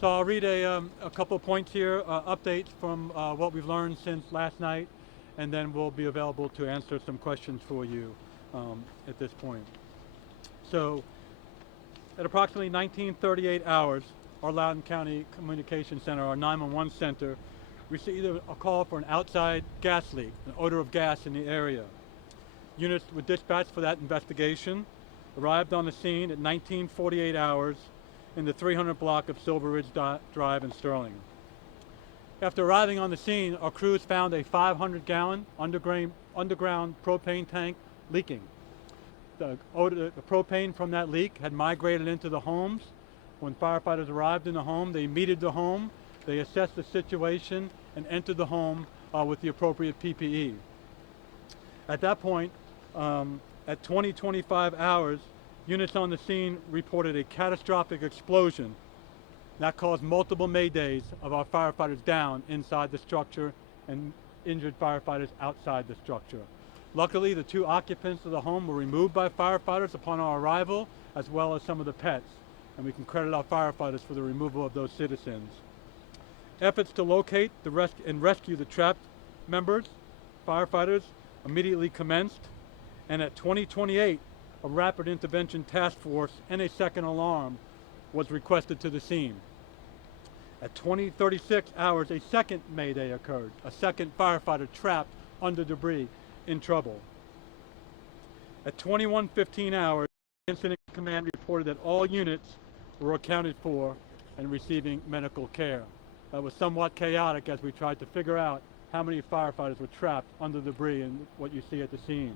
So I'll read a couple of points here, updates from what we've learned since last night, and then we'll be available to answer some questions for you at this point. So at approximately 1938 hours, our Loudoun County Communication Center, our 911 center, received a call for an outside gas leak, an odor of gas in the area. Units were dispatched for that investigation, arrived on the scene at 1948 hours in the 300 block of Silver Ridge Drive in Sterling. After arriving on the scene, our crews found a 500-gallon underground propane tank leaking. The propane from that leak had migrated into the homes. When firefighters arrived in the home, they metered the home, they assessed the situation, and entered the home with the appropriate PPE. At that point, at 20:25 hours, units on the scene reported a catastrophic explosion that caused multiple maydays of our firefighters down inside the structure and injured firefighters outside the structure. Luckily, the 2 occupants of the home were removed by firefighters upon our arrival, as well as some of the pets, and we can credit our firefighters for the removal of those citizens. Efforts to locate and rescue the trapped members, firefighters, immediately commenced, and at 20:28, a rapid intervention task force and a second alarm was requested to the scene. At 20:36 hours, a second mayday occurred, a second firefighter trapped under debris in trouble. At 21:15 hours, Incident Command reported that all units were accounted for and receiving medical care. That was somewhat chaotic as we tried to figure out how many firefighters were trapped under debris and what you see at the scene.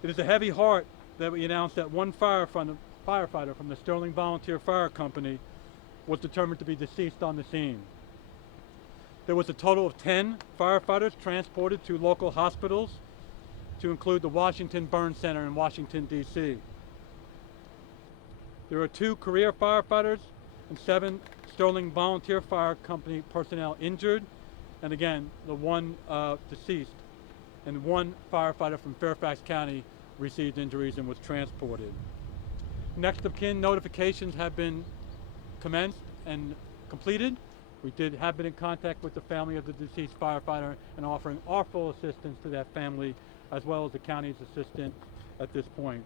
It is a heavy heart that we announced that one firefighter from the Sterling Volunteer Fire Company was determined to be deceased on the scene. There was a total of 10 firefighters transported to local hospitals, to include the Washington Burn Center in Washington, D.C. There are 2 career firefighters and 7 Sterling Volunteer Fire Company personnel injured, and again, the 1 deceased, and 1 firefighter from Fairfax County received injuries and was transported. Next of kin notifications have been commenced and completed. We have been in contact with the family of the deceased firefighter and offering our full assistance to that family, as well as the county's assistance at this point.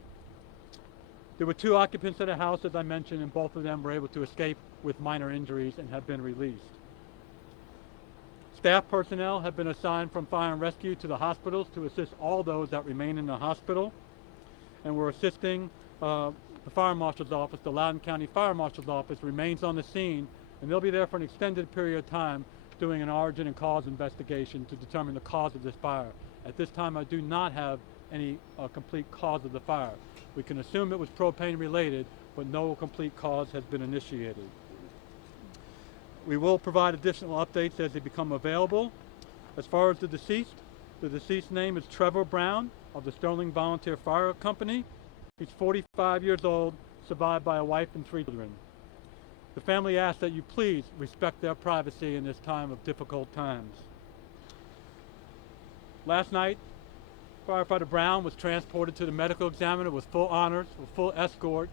There were 2 occupants of the house, as I mentioned, and both of them were able to escape with minor injuries and have been released. Staff personnel have been assigned from Fire and Rescue to the hospitals to assist all those that remain in the hospital, and we're assisting the Fire Marshal's Office. The Loudoun County Fire Marshal's Office remains on the scene, and they'll be there for an extended period of time doing an origin and cause investigation to determine the cause of this fire. At this time, I do not have any complete cause of the fire. We can assume it was propane related, but no complete cause has been initiated. We will provide additional updates as they become available. As far as the deceased name is Trevor Brown of the Sterling Volunteer Fire Company. He's 45 years old, survived by a wife and 3 children. The family asks that you please respect their privacy in this time of difficult times. Last night, Firefighter Brown was transported to the medical examiner with full honors, with full escort,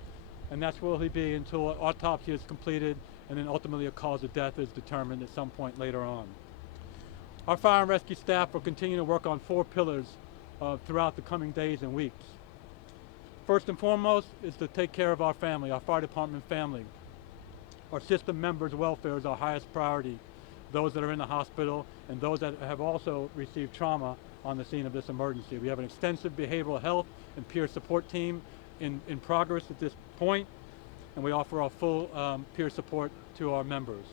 and that's where he'll be until an autopsy is completed and then ultimately a cause of death is determined at some point later on. Our fire and rescue staff will continue to work on 4 pillars throughout the coming days and weeks. First and foremost is to take care of our family, our fire department family. Our system members' welfare is our highest priority, those that are in the hospital and those that have also received trauma on the scene of this emergency. We have an extensive behavioral health and peer support team in progress at this point, and we offer our full peer support to our members.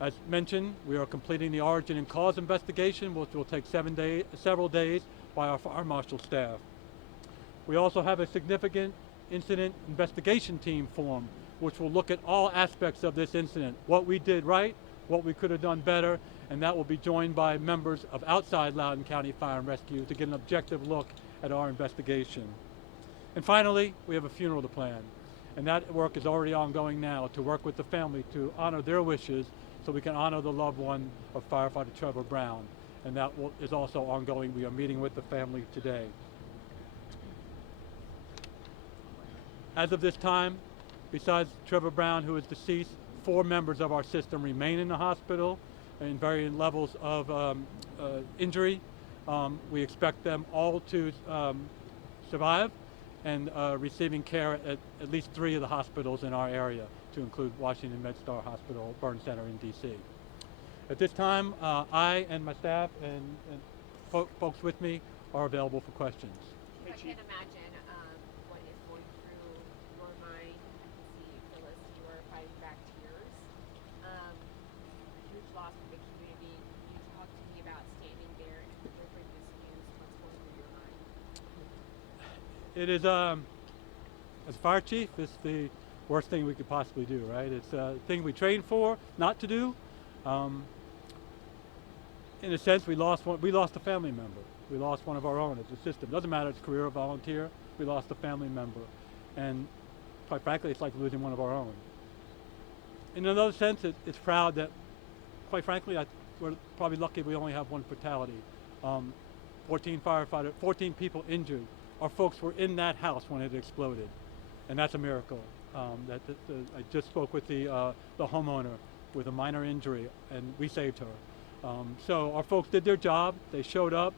As mentioned, we are completing the origin and cause investigation, which will take several days by our fire marshal staff. We also have a significant incident investigation team formed, which will look at all aspects of this incident, what we did right, what we could have done better, and that will be joined by members of outside Loudoun County Fire and Rescue to get an objective look at our investigation. And finally, we have a funeral to plan, and that work is already ongoing now to work with the family to honor their wishes so we can honor the loved one of firefighter Trevor Brown, and that is also ongoing. We are meeting with the family today. As of this time, Besides Trevor Brown, who is deceased, 4 members of our system remain in the hospital in varying levels of injury. We expect them all to survive and receiving care at least 3 of the hospitals in our area, to include Washington MedStar Hospital, Burn Center in DC. At this time, I and my staff and folks with me are available for questions. I can't imagine what is going through your mind. I can see, Phyllis, you are fighting back tears. Huge loss for the community. Can you talk to me about standing there and delivering this news? What's going through your mind? It is, as a fire chief, it's the worst thing we could possibly do, right? It's a thing we trained for not to do. In a sense, we lost a family member. We lost one of our own as a system. Doesn't matter if it's career or volunteer, we lost a family member. And quite frankly, it's like losing one of our own. In another sense, it's proud that, quite frankly, we're probably lucky we only have one fatality. 14 people injured. Our folks were in that house when it exploded. And that's a miracle. I just spoke with the homeowner with a minor injury, and we saved her. So our folks did their job. They showed up,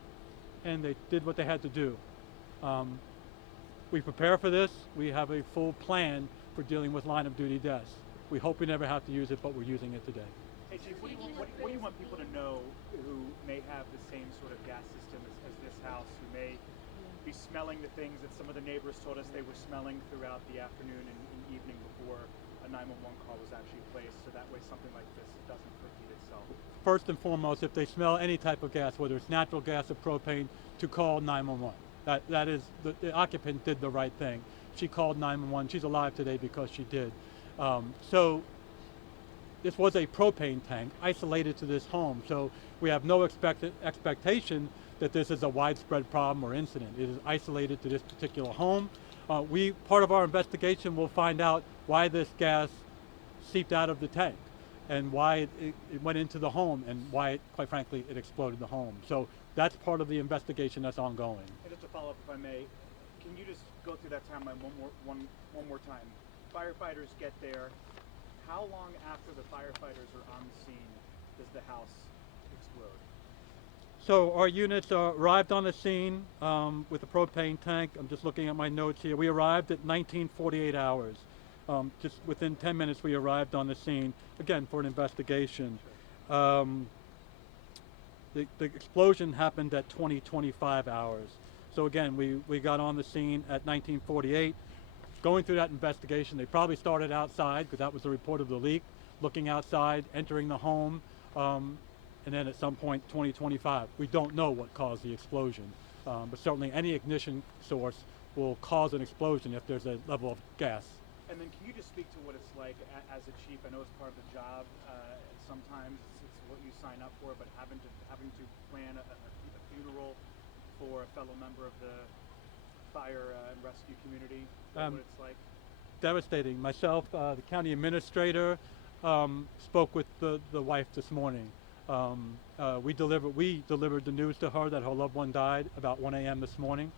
and they did what they had to do. We prepare for this. We have a full plan for dealing with line of duty deaths. We hope we never have to use it, but we're using it today. Hey Chief, what do you want people to know who may have the same sort of gas system as this house, who may be smelling the things that some of the neighbors told us they were smelling throughout the afternoon and evening before a 911 call was actually placed, so that way something like this doesn't repeat itself? First and foremost, if they smell any type of gas, whether it's natural gas or propane, to call 911. That is, the occupant did the right thing. She called 911. She's alive today because she did. So this was a propane tank isolated to this home. So we have no expectation that this is a widespread problem or incident. It is isolated to this particular home. Part of our investigation will find out why this gas seeped out of the tank and why it went into the home and why, quite frankly, it exploded the home. So that's part of the investigation that's ongoing. And just to follow up, if I may, can you just go through that timeline one more time? Firefighters get there. How long after the firefighters are on the scene does the house explode? So our units arrived on the scene with a propane tank. I'm just looking at my notes here. We arrived at 1948 hours. Just within 10 minutes we arrived on the scene, again, for an investigation. The explosion happened at 25 hours. So again, we got on the scene at 1948. Going through that investigation, they probably started outside because that was the report of the leak, looking outside, entering the home, and then at some point 2025. We don't know what caused the explosion, but certainly any ignition source will cause an explosion if there's a level of gas. And then can you just speak to what it's like as a chief? I know it's part of the job. Sometimes it's what you sign up for, but having to plan a funeral for a fellow member of the fire and rescue community, what it's like? Devastating. Myself, the county administrator, spoke with the wife this morning. We delivered the news to her that her loved one died about 1 a.m. this morning.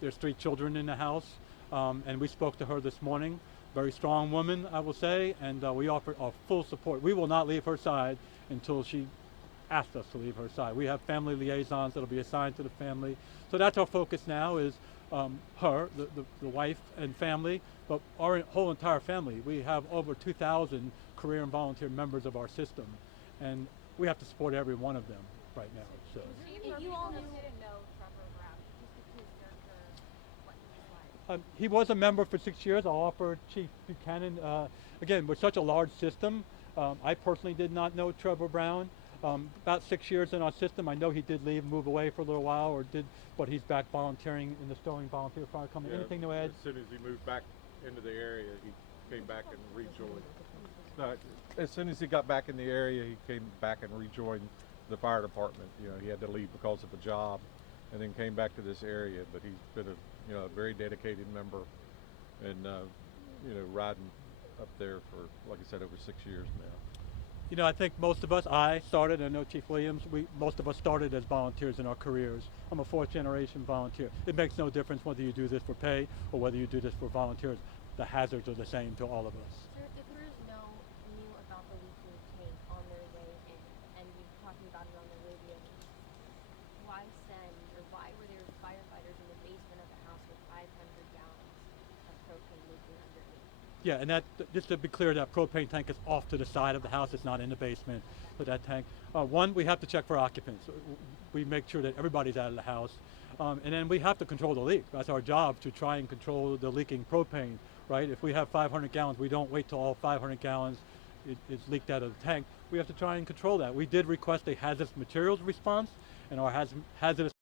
There's 3 children in the house, and we spoke to her this morning. Very strong woman, I will say, and we offered our full support. We will not leave her side until she asked us to leave her side. We have family liaisons that will be assigned to the family. So that's our focus now, is her, the wife and family, but our whole entire family. We have over 2,000 career and volunteer members of our system, and we have to support every one of them right now. So. You all didn't know Trevor Brown, just his character, what he was like. He was a member for 6 years. I'll offer Chief Buchanan, again, we're such a large system. I personally did not know Trevor Brown. About 6 years in our system. I know he did leave, move away for a little while, but he's back volunteering in the Sterling Volunteer Fire Company. Yeah, anything to add? As soon as he moved back into the area, he came back and rejoined. No, as soon as he got back in the area, he came back and rejoined the fire department. You know, he had to leave because of a job, and then came back to this area. But he's been a very dedicated member, and riding up there for, like I said, over 6 years now. You know, I think most of us, I know Chief Williams, most of us started as volunteers in our careers. I'm a 4th generation volunteer. It makes no difference whether you do this for pay or whether you do this for volunteers. the hazards are the same to all of us. Sir, if crews knew about the leaking tank on their way in, and you're talking about it on the radio, why were there firefighters in the basement of the house with 500 gallons of propane leaking underneath? Yeah, and just to be clear, that propane tank is off to the side of the house. It's not in the basement. But that tank, one, we have to check for occupants. We make sure that everybody's out of the house. And then we have to control the leak. That's our job, to try and control the leaking propane, right? If we have 500 gallons, we don't wait till all 500 gallons is leaked out of the tank. We have to try and control that. We did request a hazardous materials response, and our hazardous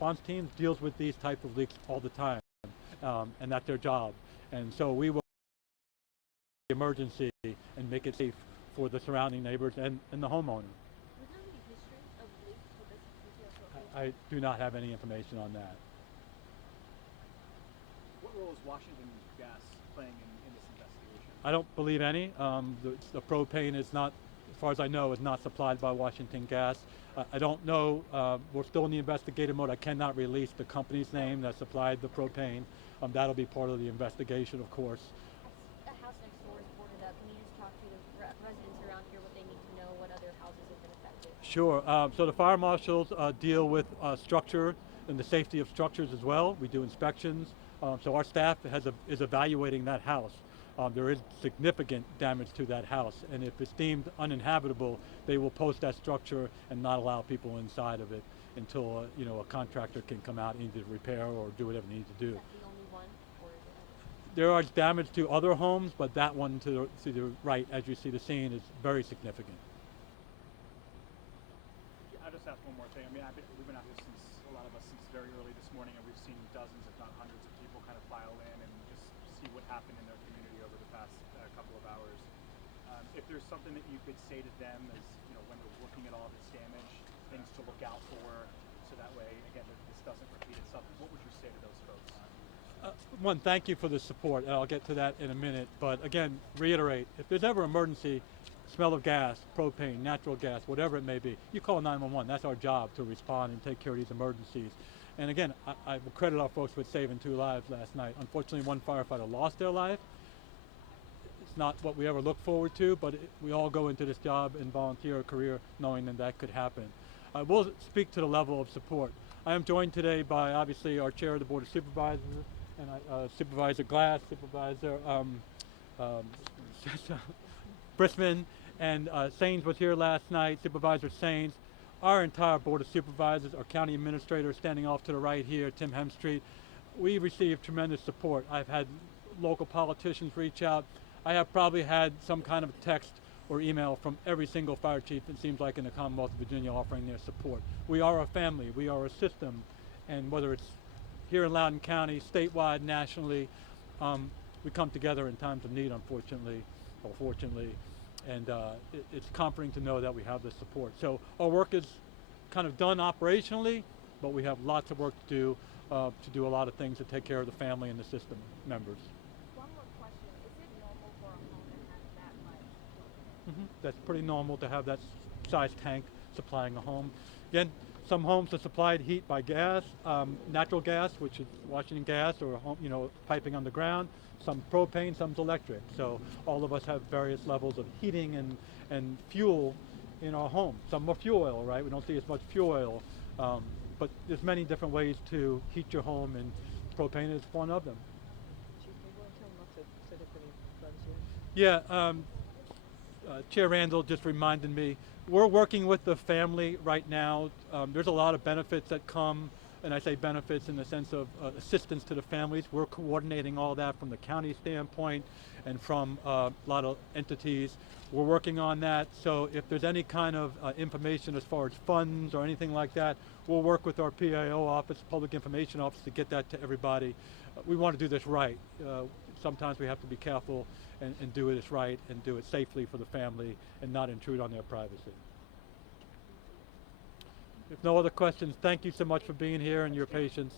response team deals with these type of leaks all the time, and that's their job. And so we will emergency and make it safe for the surrounding neighbors and the homeowner. Was there any history of leaks with this particular propane? I do not have any information on that. What role is Washington Gas playing in this investigation? I don't believe any. The propane is not, as far as I know, is not supplied by Washington Gas. I don't know. We're still in the investigative mode. I cannot release the company's name that supplied the propane. That'll be part of the investigation, of course. The house next door is boarded up. Can you just talk to the residents around here what they need to know, what other houses have been affected? Sure. So the fire marshals deal with structure and the safety of structures as well. We do inspections. So our staff is evaluating that house. There is significant damage to that house, and if it's deemed uninhabitable, they will post that structure and not allow people inside of it until a contractor can come out and either repair or do whatever they need to do. Is that the only one, or is it others? There are damage to other homes, but that one to the right, as you see the scene, is very significant. I'll just ask one more thing. I mean, we've been out here a lot of us since very early this morning, and we've seen dozens, if not hundreds, of people kind of file in and just see what happened in their community over the past couple of hours. If there's something that you could say to them as, when they're looking at all this damage, things to look out for, so that way, again, this doesn't repeat itself, what would you say to those folks? One, thank you for the support, and I'll get to that in a minute. But again, reiterate, if there's ever emergency, smell of gas, propane, natural gas, whatever it may be, you call 911. That's our job, to respond and take care of these emergencies. And again, I will credit our folks with saving 2 lives last night. Unfortunately, one firefighter lost their life. It's not what we ever look forward to, but we all go into this job and volunteer a career knowing that could happen. I will speak to the level of support. I am joined today by, obviously, our chair of the Board of Supervisors, and Supervisor Glass, Supervisor Brisman, and Sains was here last night, Supervisor Sains. Our entire Board of Supervisors, our county administrator standing off to the right here, Tim Hemstreet. We received tremendous support. I've had local politicians reach out. I have probably had some kind of text or email from every single fire chief, it seems like, in the Commonwealth of Virginia, offering their support. We are a family, we are a system, and whether it's here in Loudoun County, statewide, nationally, we come together in times of need, unfortunately, or fortunately, and it's comforting to know that we have the support. So our work is kind of done operationally, but we have lots of work to do a lot of things to take care of the family and the system members. One more question. Is it normal for a home to have that much? That's pretty normal to have that size tank supplying a home. Again, some homes are supplied heat by gas, natural gas, which is Washington Gas, or piping underground. Some propane, some's electric. So all of us have various levels of heating and fuel in our home. Some are fuel oil, right? We don't see as much fuel oil, but there's many different ways to heat your home, and propane is one of them. Chief, are you going to tell them not to set up any funds yet? Yeah, Chair Randall just reminded me, we're working with the family right now. There's a lot of benefits that come, and I say benefits in the sense of assistance to the families. We're coordinating all that from the county standpoint and from a lot of entities. We're working on that, so if there's any kind of information as far as funds or anything like that, we'll work with our PIO office, Public Information Office, to get that to everybody. We want to do this right. Sometimes we have to be careful and do this right and do it safely for the family and not intrude on their privacy. If no other questions, thank you so much for being here and your patience.